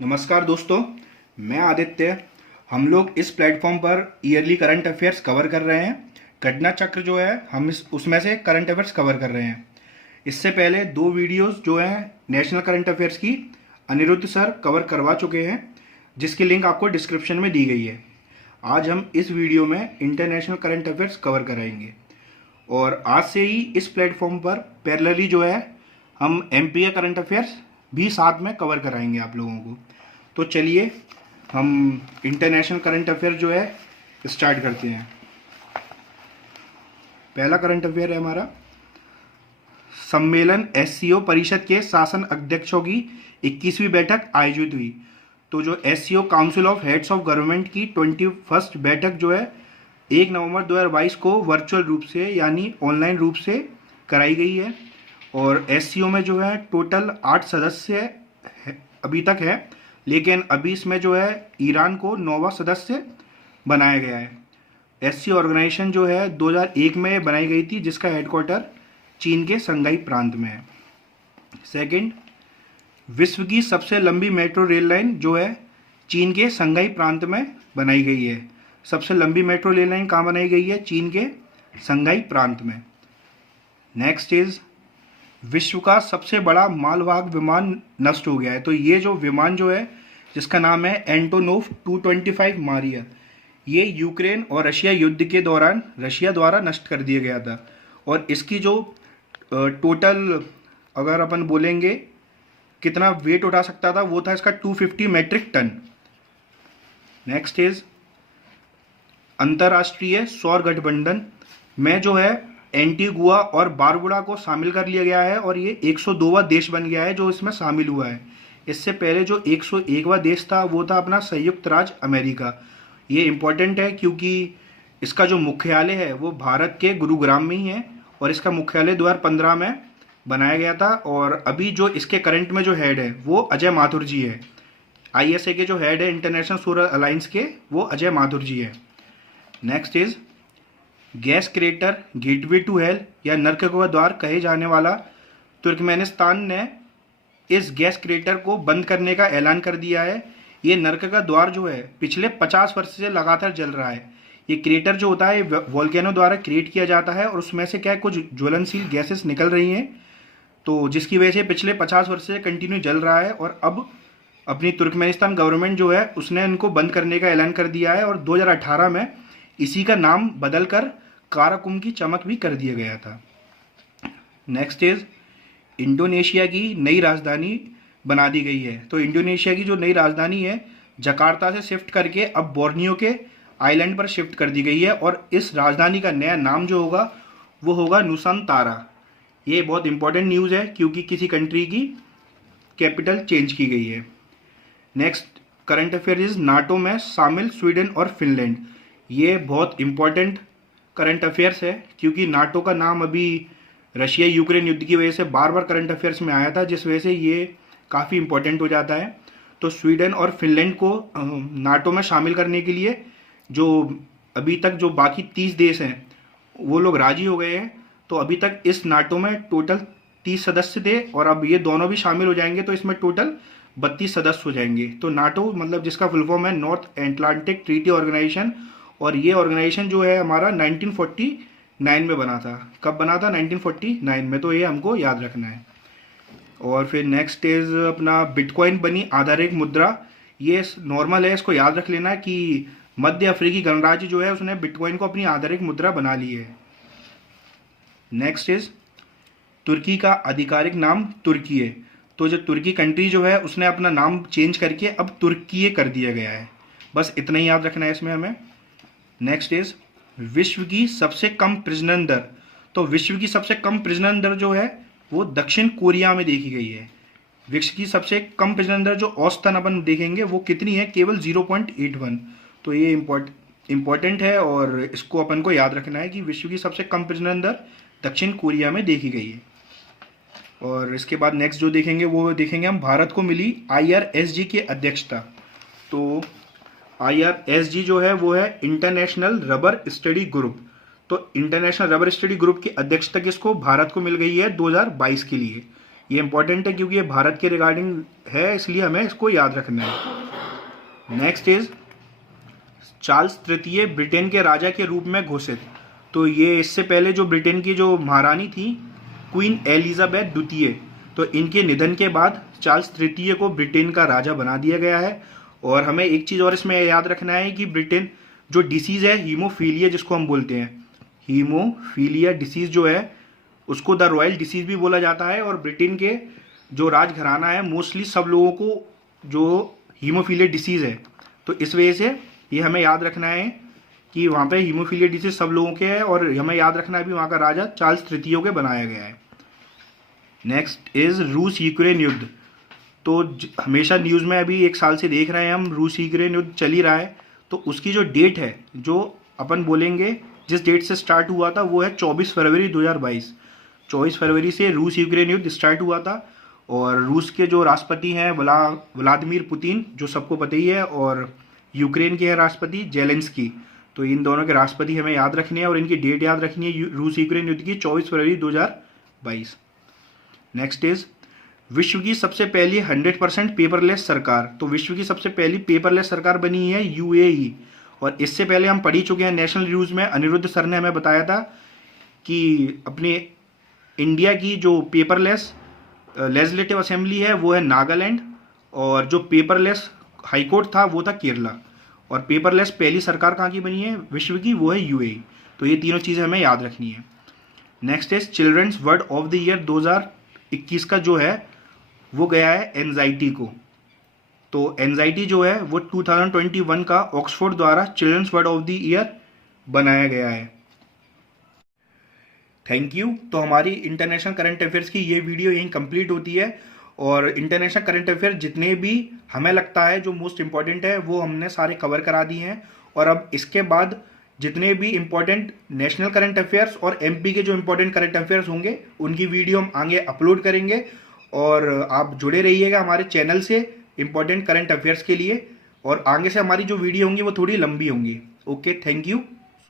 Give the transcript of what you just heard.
नमस्कार दोस्तों, मैं आदित्य। हम लोग इस प्लेटफॉर्म पर ईयरली करंट अफेयर्स कवर कर रहे हैं। घटना चक्र जो है हम इस उसमें से करंट अफेयर्स कवर कर रहे हैं। इससे पहले दो वीडियोस जो हैं नेशनल करंट अफेयर्स की अनिरुद्ध सर कवर करवा चुके हैं, जिसकी लिंक आपको डिस्क्रिप्शन में दी गई है। आज हम इस वीडियो में इंटरनेशनल करंट अफेयर्स कवर कराएंगे और आज से ही इस प्लेटफॉर्म पर पैरेलली जो है हम एमपीए करंट अफेयर्स भी साथ में कवर कराएंगे आप लोगों को। तो चलिए हम इंटरनेशनल करंट अफेयर जो है स्टार्ट करते हैं। पहला करंट अफेयर है हमारा, सम्मेलन एससीओ परिषद के शासन अध्यक्षों की 21वीं बैठक आयोजित हुई। तो जो SCO council of heads of government की 21st बैठक जो है 1 नवंबर 2022 को वर्चुअल रूप से यानी ऑनलाइन रूप से कराई गई है। और एससीओ में जो है टोटल 8 सदस्य अभी तक है, लेकिन अभी इसमें जो है ईरान को 9वां सदस्य बनाया गया है। एससीओ ऑर्गेनाइजेशन जो है 2001 में बनाई गई थी, जिसका हेडक्वार्टर चीन के संघाई प्रांत में है। सेकंड, विश्व की सबसे लंबी मेट्रो रेल लाइन जो है चीन के संघाई प्रांत में बनाई गई है। सबसे लंबी मेट्रो रेल लाइन कहाँ बनाई गई है? चीन के संघाई प्रांत में। नेक्स्ट इज, विश्व का सबसे बड़ा मालवाहक विमान नष्ट हो गया है। तो ये जो विमान जो है जिसका नाम है एंटोनोव 225 मारिया, ये यूक्रेन और रशिया युद्ध के दौरान रशिया द्वारा नष्ट कर दिया गया था। और इसकी जो टोटल अगर अपन बोलेंगे कितना वेट उठा सकता था, वो था इसका 250 मेट्रिक टन। नेक्स्ट इज, अंतर्राष्ट्रीय सौर गठबंधन में जो है एंटीगुआ और बारबुडा को शामिल कर लिया गया है और ये 102वां देश बन गया है जो इसमें शामिल हुआ है। इससे पहले जो 101वां देश था वो था अपना संयुक्त राज्य अमेरिका। ये इम्पोर्टेंट है क्योंकि इसका जो मुख्यालय है वो भारत के गुरुग्राम में ही है और इसका मुख्यालय 2015 में बनाया गया था। और अभी जो इसके करंट में जो हेड है वो अजय माथुर जी है। आईएसए के जो हेड है इंटरनेशनल सोलर अलायंस के, वो अजय माथुर जी है। Next is, gas crater gateway to hell या नर्क का द्वार कहे जाने वाला तुर्कमेनिस्तान ने इस गैस क्रेटर को बंद करने का ऐलान कर दिया है। ये नर्क का द्वार जो है पिछले 50 वर्ष से लगातार जल रहा है। ये क्रेटर जो होता है वोल्केनो द्वारा क्रिएट किया जाता है और उसमें से क्या है, कुछ ज्वलनशील गैसेस निकल रही हैं, तो जिसकी वजह से पिछले 50 वर्ष से कंटिन्यू जल रहा है। और अब अपनी तुर्कमेनिस्तान गवर्नमेंट जो है उसने इनको बंद करने का ऐलान कर दिया है और 2018 में इसी का नाम बदलकर काराकुम की चमक भी कर दिया गया था। नेक्स्ट इज, इंडोनेशिया की नई राजधानी बना दी गई है। तो इंडोनेशिया की जो नई राजधानी है जकार्ता से शिफ्ट करके अब बोर्नियो के आइलैंड पर शिफ्ट कर दी गई है और इस राजधानी का नया नाम जो होगा वो होगा नुसांतारा। ये बहुत इंपॉर्टेंट न्यूज़ है क्योंकि किसी कंट्री की कैपिटल चेंज की गई है। Next current affair is, NATO में शामिल स्वीडन और फिनलैंड। ये बहुत इंपॉर्टेंट करंट अफेयर्स है क्योंकि नाटो का नाम अभी रशिया यूक्रेन युद्ध की वजह से बार बार करंट अफेयर्स में आया था, जिस वजह से ये काफ़ी इंपॉर्टेंट हो जाता है। तो स्वीडन और फिनलैंड को नाटो में शामिल करने के लिए जो अभी तक जो बाकी 30 देश हैं वो लोग राजी हो गए हैं। तो अभी तक इस नाटो में टोटल 30 सदस्य थे और अब ये दोनों भी शामिल हो जाएंगे तो इसमें टोटल 32 सदस्य हो जाएंगे। तो नाटो मतलब जिसका फुल फॉर्म है नॉर्थ एटलांटिक ट्रीटी ऑर्गेनाइजेशन, और ये ऑर्गेनाइजेशन जो है हमारा 1949 में बना था। कब बना था? 1949 में। तो ये हमको याद रखना है। और फिर नेक्स्ट इज अपना बिटकॉइन बनी आधारिक मुद्रा। ये नॉर्मल है, इसको याद रख लेना कि मध्य अफ्रीकी गणराज्य जो है उसने बिटकॉइन को अपनी आधारिक मुद्रा बना ली है। नेक्स्ट इज, तुर्की का आधिकारिक नाम तुर्की है। तो जो तुर्की कंट्री जो है उसने अपना नाम चेंज करके अब तुर्की कर दिया गया है। बस इतना ही याद रखना है इसमें हमें। नेक्स्ट इज, विश्व की सबसे कम प्रजनन दर। तो विश्व की सबसे कम प्रजनन दर जो है वो दक्षिण कोरिया में देखी गई है। विश्व की सबसे कम प्रजनन दर जो औसतन अपन देखेंगे वो कितनी है? केवल 0.81। तो ये इम्पोर्टेंट है और इसको अपन को याद रखना है कि विश्व की सबसे कम प्रजनन दर दक्षिण कोरिया में देखी गई है। और इसके बाद नेक्स्ट जो देखेंगे वो देखेंगे हम, भारत को मिली IRSG की अध्यक्षता। तो IRSG जो है वो है इंटरनेशनल रबर स्टडी ग्रुप। तो इंटरनेशनल रबर स्टडी ग्रुप की अध्यक्षता किसको? भारत को मिल गई है 2022 के लिए। ये इंपॉर्टेंट है क्योंकि ये भारत के रिगार्डिंग है, इसलिए हमें इसको याद रखना है। नेक्स्ट इज चार्ल्स तृतीय ब्रिटेन के राजा के रूप में घोषित। तो ये इससे पहले जो ब्रिटेन की जो महारानी थी क्वीन एलिजाबेथ द्वितीय, तो इनके निधन के बाद चार्ल्स तृतीय को ब्रिटेन का राजा बना दिया गया है। और हमें एक चीज़ और इसमें याद रखना है कि ब्रिटेन जो डिसीज़ है हीमोफीलिया जिसको हम बोलते हैं, हीमोफीलिया डिसीज़ जो है उसको द रॉयल डिसीज़ भी बोला जाता है। और ब्रिटेन के जो राजघराना है मोस्टली सब लोगों को जो हीमोफीलिया डिसीज़ है, तो इस वजह से ये हमें याद रखना है कि वहाँ पे हीमोफीलिया डिसीज सब लोगों के है। और हमें याद रखना है भी वहाँ का राजा चार्ल्स तृतीय के बनाया गया है। नेक्स्ट इज रूस यूक्रेन युद्ध। तो हमेशा न्यूज़ में अभी 1 साल से देख रहे हैं हम, रूस यूक्रेन युद्ध चल ही रहा है। तो उसकी जो डेट है जो अपन बोलेंगे जिस डेट से स्टार्ट हुआ था वो है 24 फरवरी 2022। 24 फरवरी से रूस यूक्रेन युद्ध स्टार्ट हुआ था। और रूस के जो राष्ट्रपति हैं व्लादिमीर पुतिन, जो सबको पता ही है, और यूक्रेन के हैं राष्ट्रपति जेलेंस्की। तो इन दोनों के राष्ट्रपति हमें याद रखने हैं और इनकी डेट याद रखनी है रूस यूक्रेन युद्ध की 24 फरवरी 2022। नेक्स्ट इज विश्व की सबसे पहली 100% पेपरलेस सरकार। तो विश्व की सबसे पहली पेपरलेस सरकार बनी है यूएई। और इससे पहले हम पढ़ ही चुके हैं नेशनल न्यूज़ में, अनिरुद्ध सर ने हमें बताया था कि अपने इंडिया की जो पेपरलेस लेजिस्लेटिव असेंबली है वो है नागालैंड, और जो पेपरलेस हाईकोर्ट था वो था केरला। और पेपरलेस पहली सरकार कहाँ की बनी है विश्व की, वो है यूएई। तो ये तीनों चीज़ें हमें याद रखनी है। Next is children's word of the year 2021 का जो है वो गया है एंजाइटी को। तो एंजाइटी जो है वो 2021 का ऑक्सफोर्ड द्वारा children's word of the year बनाया गया है। Thank you. तो हमारी इंटरनेशनल करंट अफेयर्स की ये वीडियो यहीं कंप्लीट होती है। और इंटरनेशनल करंट अफेयर जितने भी हमें लगता है जो मोस्ट इम्पॉर्टेंट है वो हमने सारे कवर करा दिए हैं। और अब इसके बाद जितने भी इम्पॉर्टेंट नेशनल करंट अफेयर्स और एमपी के जो इम्पोर्टेंट करंट अफेयर्स होंगे उनकी वीडियो हम आगे अपलोड करेंगे। और आप जुड़े रहिएगा हमारे चैनल से इम्पॉर्टेंट करंट अफेयर्स के लिए। और आगे से हमारी जो वीडियो होंगी वो थोड़ी लंबी होंगी। Okay, thank you.